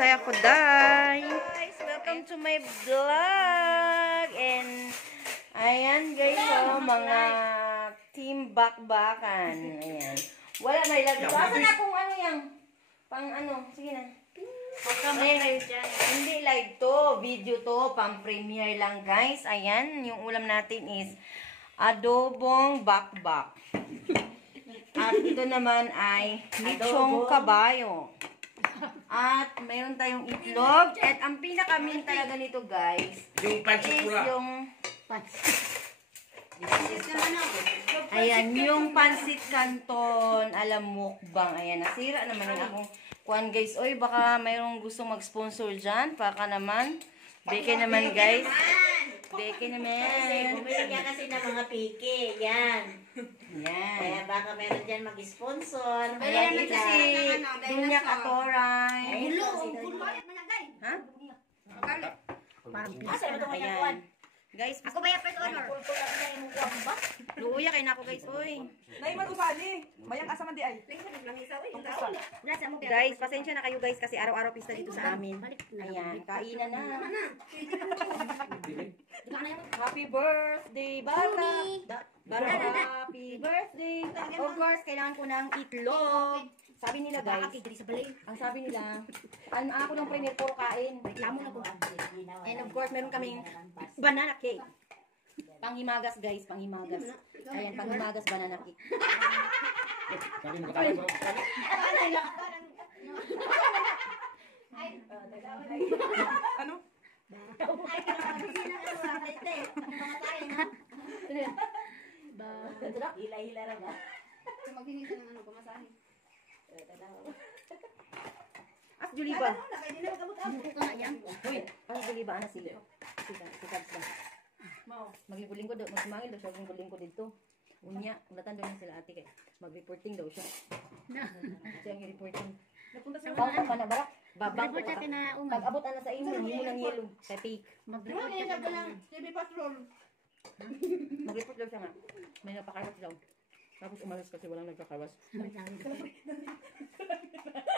saya Kuday. Guys, welcome to my vlog. And ayan guys, oh, mga team bakbakan. Ayan. Wala may lagi. Asan na kung ano yan? Pang ano? Sige na. Hindi live to, video to, pang premiere lang guys. Ayan, yung ulam natin is adobong bakbak. At ito naman ay lechong kabayo. At mayroon tayong itlog. At ang pinaka-main talaga nito guys yung pansit is pula. yung ayan, yung pansit canton alam mukbang. Ayan, nasira naman yung akong kuan guys. Oy, baka mayroong gustong mag-sponsor dyan. Baka naman. Beke naman guys. Beke naman. Bumili niya kasi ng mga piki. Yan. Yan. Kaya baka meron dyan mag-sponsor. Ayan, ito si Dunya Katoray. Ha? Asa naman itong kanyang kuwan? Guys, Ako ba yung first honor? luuya kay nako guys, oy. Nay manubali. Mayang asa man di ay. Guys, pasensya na kayo guys kasi araw-araw pista dito sa amin. Ayan, kainan na. Happy birthday, Bala. Bala, happy birthday. Of course, kailangan ko ng itlog. Sabi nila guys, ang sabi nila, ako ng premier puro kain. Reklamo na ko. And of course, meron kaming banana cake. Panghimagas guys, panghimagas. Ayan, panghimagas banana cake. Ano? Hila-hila rin ba? Maghingi ka ng ano, pamasahe. As Juliba. Buko ka nga yan. Uy, as Juliba, ana si Kabs ba? Maglingkod daw, magmangil daw siya maglingkod dito. Unya, ulatan daw niya sila ate kay mag-reporting daw siya. Siya ang reporting. Napunta sa Bawang pa na bara. Babang Report natin na umay. pag-abot ana sa imo, himo ng yelo sa take. Mag-report natin na. TV Patrol. Mag-report daw siya nga. May napakawas daw. Tapos umalis kasi walang nagkakawas.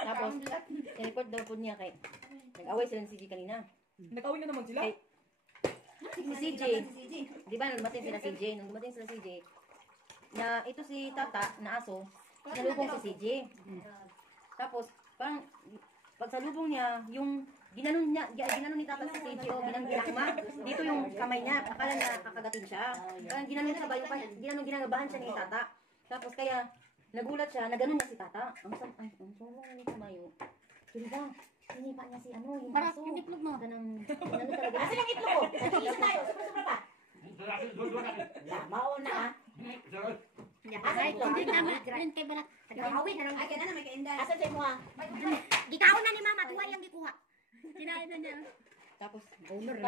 Tapos, i-report daw po niya kay nag-away sila ni CJ kanina. Nag-away na naman sila. Kay si CJ, di ba nung dumating sila CJ, nung dumating sila CJ, na ito si Tata, na aso, nalubong si CJ. Tapos, parang, pagsalubong niya, yung ginanon ni Tata si CJ, o ginangma, dito yung kamay niya, akala na kakagatin siya. Parang ginanon siya ba, yung ginagabahan siya ni Tata. Tapos kaya, nagulat siya, naganon niya si Tata. Ang sumong na ni Kamayo. Diba, hinipa niya si yung Para aso. yung itlog mo. Ganang talaga. Asa yung itlog ko? Nag-iisa tayo. Sobra-sobra pa. Mauna ah. Asa ito? Hindi tama. Yun kay Barat. Nag-awit na lang. Ay, kaya na may kaindan. Asa tayo mo ah? Gikaon na ni Mama. Duwa yung gikuha. Kinain na niya. Tapos si Julie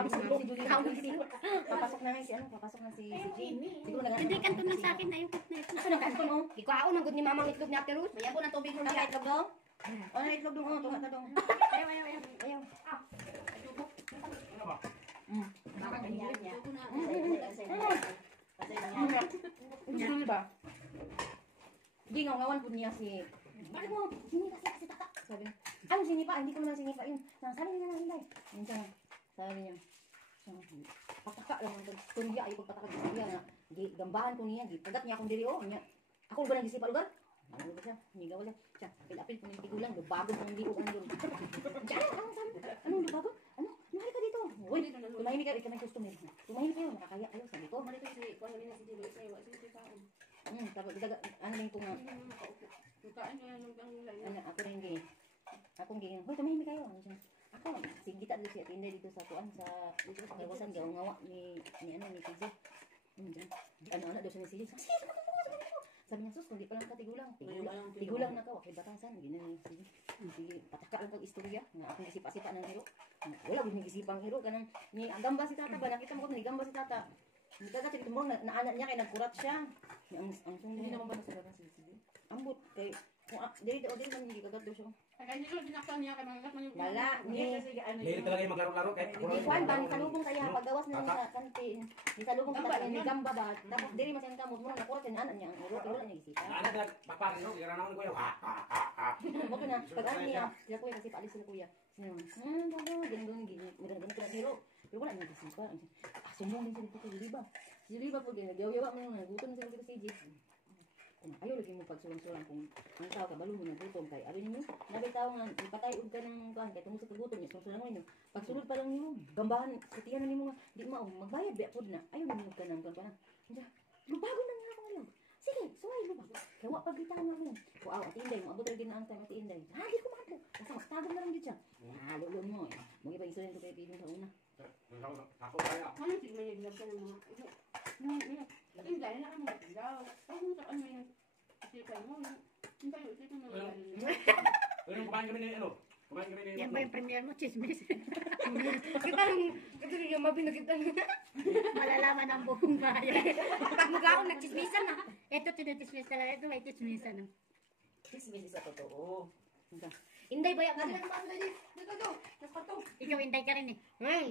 papasok na si Jane. Siguro Hindi kanton lang sa akin na yung kit na ito. Ano nang kanton oh? Gikaon ang good ni Mama ang itlog ni Ate Ruth. Mayabo ng tubig mo Ano niya. itlog dong? Ano itlog dong? Tunga ka dong. Ayaw. Baka ganyan niya. Julie ba? Hindi ngawan po niya si bakit mo? Sinipa si Tata. Sabi niya. Ano sinipa? Hindi ko naman sinipa yun. Sabi niya na Hinday. Yun siya. Sabi niya. Pataka lang ang istorya. Ayaw pagpataka ng istorya na gambahan ko niya. Pagat niya akong diri o. Ako ba nang isipa lugar? Ano ba siya? Hinigaw lang. Siya. Apil-apil ko ng tigulang. Bago kong hindi ko andun. Diyan! Anong bago? Ano? Mahal ka dito. Uy! Tumahimik kayo. Ikaw may customer. Tumahimik kayo. Nakakaya kayo. Sabi ko. Malito si Kuya Lina si Jilo. Sa'yo. Sige kaon. Tapos ano lang ito nga. Kain niya nung ang Ano, ako rin gini. Akong gini. Hoy, tumahimik kayo. Ano siya? Ako, sigita dito siya. Tinday dito sa kuan sa kawasan. Gawa ni CJ. Ano daw siya ni CJ. Sabi niya, sus, hindi pa lang ka tigulang. Tigulang na ka, wakil batasan. Gina ni CJ. Sige, pataka lang kag-istorya. Nga akong gisipa-sipa ng hero. Wala, gisipa ang hero. Ganang, ni gamba si Tata ba? Nakita mo ko, ni gamba si Tata. Hindi ka kasi tumulong, naanak niya kay nagkurat siya. Ang Hindi naman ba nasabaran si CJ? ambot kay Dili man hindi kagad daw siya. Kaya hindi ko dinaktan niya kay mga man yung Wala, Hindi ni kasi ano Mahilig yun. talaga yung maglaro-laro kahit ako Di lang. Juan ba, salubong kaya paggawas na Tata. sa kantin. Di salubong sa kantin, ni Gamba ba? Tapos diri masyan kamot mo na kurat yan anan niya. Wala niya isip. Ano na, pakparin no? Kira naman ko yung Okay na, pag ano niya, sila kuya kasi paalis sila kuya. Bago, ganun, ganun ko na zero. Pero wala niya isip pa. Sumbong din sila dito, di ba? Di ba po din, nagyaw-yawa mo yung nagutom sila dito sa Egypt. Ayaw lagi mo pagsulang-sulang kung ang tao kabalo mo nagutom kay abi ninyo nabay tao nga ipatay og kanang kuan kay tungod sa kagutom niya susulang mo ninyo pagsulod pa lang nimo gambahan sa tiyan nimo nga di mao magbayad ba pud na ayaw nimo kanang kuan pa lubago na niya ako ngayon sige suway lubag kay wa pagitan mo man ko aw at inday mo abot ra gid na ang time at inday ha di ko mato basta magtagom na lang gid siya lulon mo mo iba isulin ko kay bilin sa una Ako kaya. ano si may naglaban ng mga yung dahil na kami daw ay mo sa ano yung isipay mo yung kayo isipin mo Pero kumain kami ni ano? Kumain kami ni Yan ba yung premier mo, chismis? ito yung mapinakita Malalaman ang buong bayan. Pag mukha akong nagchismisan na. Ito, tinachismis talaga. Ito, may chismisan na. Chismis sa totoo. inday bayak ka Ikaw, hinday ka rin eh.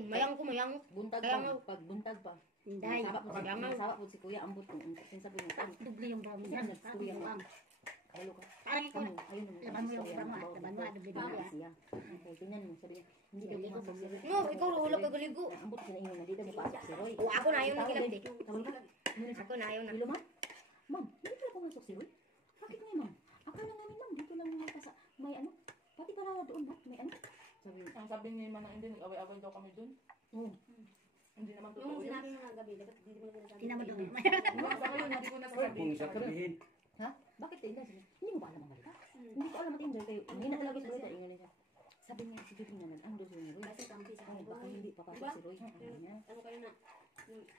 mayang ko mayang buntag pa pag buntag pa Hinday. Sawa po si kuya ambot ko sabi mo Dubli yung brown. Yan, kuya ang Ayun ka. Parang ikaw. Ayun Laban mo yung ubra mo. Laban mo, dubli dubli. siya. Okay, tingnan mo sabi niya, hindi ka ligo sa siro. No, ikaw ulo ka guligo. Ambot sa inyo na dito mo pa si Roy. O ako na ayaw na gilabdi. Tawag ka. Ako na ayaw na. Hello, ma'am? Ma'am, hindi pala pumasok si Roy? Bakit ngayon, ma'am? Akala namin, ma'am, dito lang naman sa may ano? Pati pala doon, ma'am, may ano? Sabi niya, Ang sabi ni Manang Inday, nag-away-away daw kami dun. Hindi naman totoo Nung yun. sinabi mo nga gabi, dapat hindi mo na Hindi naman doon. Sa ngayon, hindi ko Kung nasasabi. sabihin. ha? Bakit tayo na? Hindi mo ba alam ang balita? Hindi ko alam at enjoy kayo. Hindi na talaga si Roy, tayo nga siya. Sabi niya, si Bibi naman, ang doon si Roy. Kasi kampi sa Ay, kanila. baka hindi papasok si Roy. Sabi niya. Ano kayo na?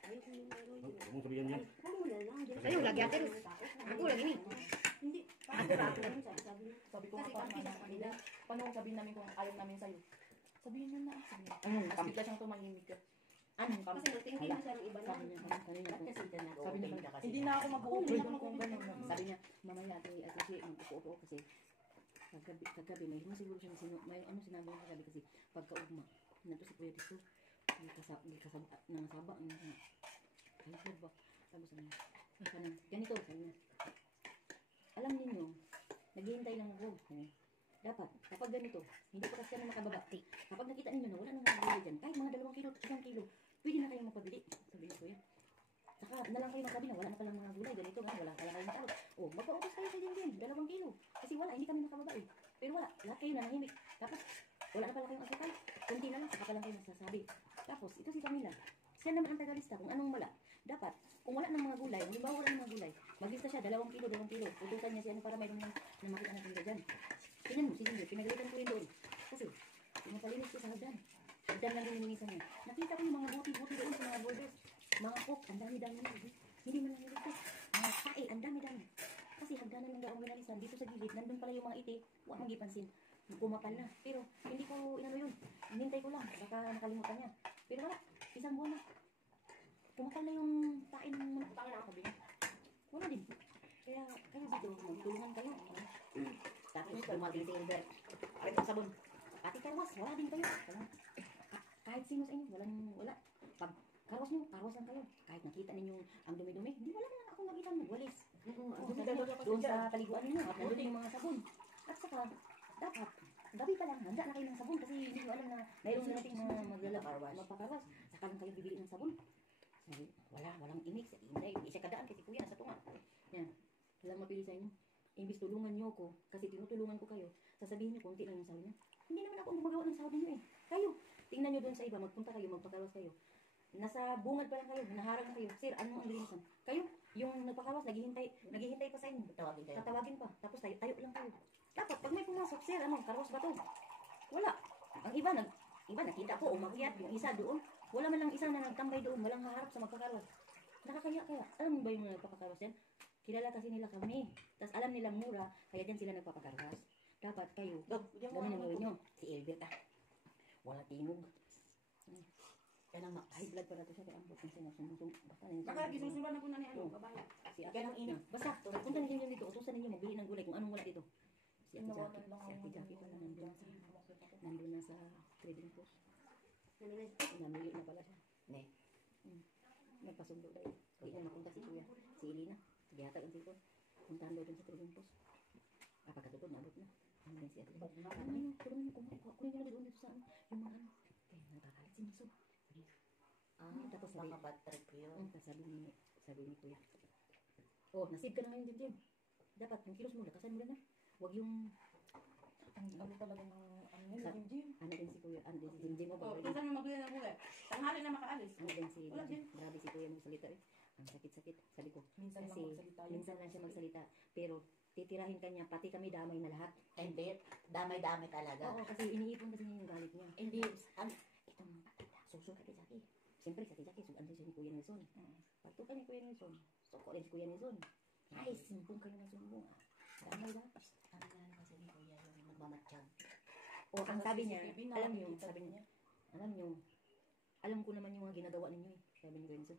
Ayos na yung meron. Huwag mong sabihin yan. Ano mo na lang. Sa'yo, lagi ate. Ako lagi ni. Hindi. Ako yun sabi niya. Sabi ko Kasi nga kampi sa paano, kanila. paano kung sabihin namin kung ayaw namin sa'yo? Sabihin niya na. Sabi niya. Anong Tapos kampi? bigla siyang tumahimik ka. Anong Kasi kampi? nagtingin na siya ng iba na. Sabi niya, kanina po. Kasi ka Sabi niya, na kasi. hindi na ako mag-uubay doon kung gano'n na. Sabi niya, mamaya ate si magpupo kasi kagabi may siguro siya sino may ano sinabi niya kagabi kasi pagkaugma nato si Kuya Tito di kasab nang saba ang ay ba tapos ano kanang ganito sabi niya alam niyo naghihintay lang ako dapat kapag ganito hindi pa kasi na makababa kapag nakita niyo na wala nang nabili dyan kahit mga 2 kilo 1 kilo pwede na kayong magpabili sabi niya Kuya saka na lang kayo magsabi na wala na palang mga gulay ganito nga wala pala kayong tao oh magpaubos kayo sa din 2 kilo kasi wala hindi kami makababa eh pero wala lahat kayo nanahimik tapos wala na pala kayong asukal kunti na lang saka pa lang kayo magsasabi tapos ito si Camila siya naman ang tagalista kung anong wala dapat kung wala ng mga gulay halimbawa wala ng mga gulay maglista siya 2 kilo utusan niya siya ano para mayroon na makita natin dyan tingnan mo si Cindy pinagalitan ko rin doon kasi pinapalinis ko sa hagdan lang din nilinisan niya nakita ko yung mga buti doon sa mga borders mga cook, ang dami-dami na. Hindi man lang nilagay. Mga tae, ang dami-dami. Kasi hagdanan lang daw ang binalisan. Dito sa gilid, nandun pala yung mga iti. Huwag mong gipansin. Kumapal na. Pero, hindi ko, inano yun. Hinintay ko lang. Baka nakalimutan niya. Pero wala. Isang buwan na. Kumapal na yung tae ng mga tanga na sabi niya. Wala din. Kaya, kayo dito, magtulungan kayo. Tapos, dumating si Hilbert. Kahit ang sabon. Pati karwas, wala din kayo. Kahit sino sa inyo, wala. Pag karwas lang kayo. Kahit nakita ninyo ang dumi-dumi, hindi wala na akong nakita magwalis. Doon sa paliguan ninyo at nandun yung mga sabon. At saka, dapat, gabi pa lang, handa na kayo ng sabon kasi hindi ko alam na mayroon natin na magpakarwas. Saka lang kayo bibili ng sabon. Sabi, walang imig sa inday. Hindi siya kadaan kasi kuya nasa tunga. Yan, walang mapili sa inyo. Imbis tulungan niyo ko, kasi tinutulungan ko kayo, sasabihin niyo konti lang yung sahod niyo. Hindi naman ako ang gumagawa ng sahod niyo eh. Kayo, tingnan niyo doon sa iba, magpunta kayo, magpakarwas kayo. Nasa bungad pa lang kayo, naharang na kayo. Sir, ano ang linisan? Kayo, yung nagpakarwas, naghihintay pa sa inyo. Tatawagin pa. Tapos tayo lang kayo. Dapat, pag may pumasok, sir, ano, karwas ba to? Wala. Ang iba, nakita ko, umakyat, yung isa doon. Wala man lang isa na nagtambay doon, walang haharap sa magpakarwas. Nakakaya kaya. Alam mo ba yung mga nagpapakarwas yan? Kilala kasi nila kami. Tapos alam nilang mura, kaya dyan sila nagpapakarwas. Dapat kayo, ganun ang gawin nyo. Si Elbert wala tingog. Kaya nang high blood pala to siya kaya ambot ng sinusum. Basta na yun. Baka gisusulan na po na ni ano, babae. Si Ate. Basta, punta ninyo dito. Utusan ninyo magbili ng gulay kung anong wala dito. Si Ate Jackie. Si Ate Jackie pala nandun na sa trading post. Namili na pala siya. Ne. Nagpasundo daw. Hindi niya mapunta si Kuya. Si Elina. Giyata ang sipon. Puntahan daw dun sa trading post. Pagkatupod, nabot na. Ano din si Ate Jackie? Ano yung kunin niyo na doon dito sa ano? Yung mga ano. Kaya nakakalit si Miso. Tapos sabi, Baka bad trip yun. tapos sabi ni Kuya. Oh, nasave ka na ngayon, Jim. Dapat yung kilos mo, lakasan mo na. Huwag yung Ano talaga ng ano yun, Jim. ano din si Kuya, ano din si Jim mo Oh, ba? minsan mo magbili ng gulay. Tanghali na makaalis. Ano din si Wala din. grabe si Kuya magsalita eh. Ang sakit-sakit. Sabi ko, Minsan lang kasi magsalita yun. minsan lang siya magsalita. Pero titirahin ka niya, pati kami damay na lahat. Hindi. Damay-damay talaga. Oo, kasi iniipon kasi niya yung galit niya. Hindi. Itong mga patanda, suso ka kay Jackie. Siyempre sa Jackie, sugan din siya ni Kuya Nelson. Pagtukan ni Kuya Nelson, suko rin si Kuya Nelson. Ay, sumbong kayo ng sumbong. Damay dapat. Ano nga naman kasi ni Kuya yung nagmamatsyag. O, ang sabi niya, CCTV na, alam niyo, nakikita sabi niya. niya, alam ko naman yung mga ginagawa ninyo eh. Sabi ni Renzo.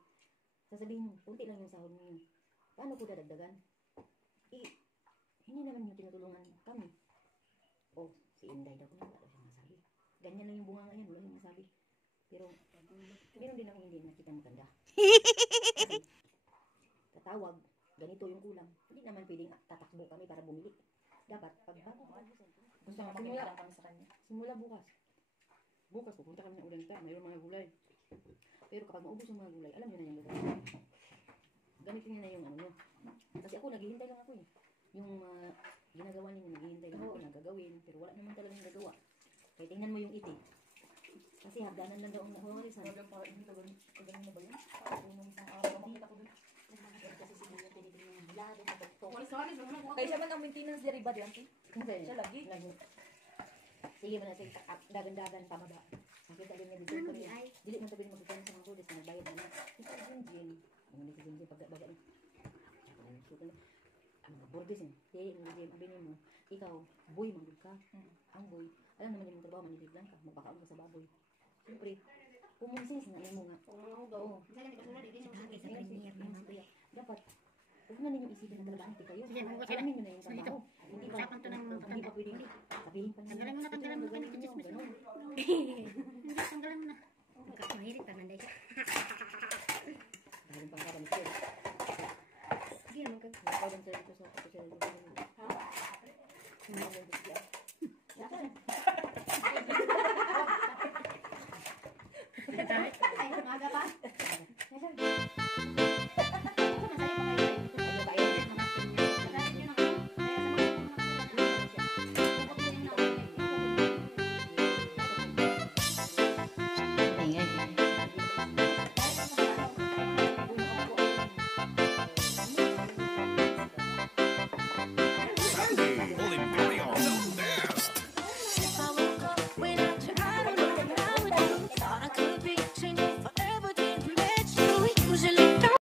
Sasabihin mo, kunti lang yung sahod ninyo. Paano ko dadagdagan? Hindi naman yung tinutulungan kami. O, si Inday daw, wala daw siya masabi. Ganyan lang yung bunga ngayon, wala yung masabi. Pero, meron din akong hindi nakita maganda. Kasi, tatawag, ganito yung kulang. Hindi naman pwedeng tatakbo kami para bumili. Dapat, pag bago Gusto nga makikita kami sa kanya. simula bukas. Bukas, pupunta kami ng Ulenta. Mayroong mga gulay. Pero kapag maubos yung mga gulay, alam nyo na yung gagawin. Gamitin nyo na yung ano nyo. Kasi ako, naghihintay lang ako eh. Yung ginagawa niyo, naghihintay lang ako na gagawin. Pero wala naman talagang gagawa. Kaya tingnan mo yung iti. Kasi hagdanan lang daw ang nahuwalisan. Talagang parang hindi kagaling na ba yun? Parang nung isang araw, makita ko dun. Kasi si Kuya tinitingnan yung bulado sa doktor. Walis-walis. Wala mo Kaya siya man ang maintenance diri ba diyan? Kasi, Siya lagi. sige mo na sige, dagan-dagan pababa. Nakita din niya dito. Ano di ay? Dili mo sabi magkakaroon sa mga kulis na nagbayad na. Ito yung Jin. Ang hindi si Jin pagbaga na. Ang mga bordes eh. Dili mo Jin, abinin mo. Ikaw, boy, manggod ka. Ang boy, alam naman yung trabaho, maniliblan ka. Magpakaon ka sa baboy. Siyempre, kumonsense na mo nga. Oo. Bagay sa premier ng mga kuya. Dapat, huwag na ninyong isipin na trabahante kayo. Yan, huwag sila. Alamin nyo na yung trabaho. Hindi ba, Usapan to ng hindi patanda. pa pwedeng sabihin pa Tanggalan mo na, tanggalan mo na. Ganun nyo, ganun. Hindi, tanggalan mo na. Mahilig pa man dahil. Dahil pang karamit ko. Hindi naman ka. Nakakaroon sila dito sa opisina dito. Ha?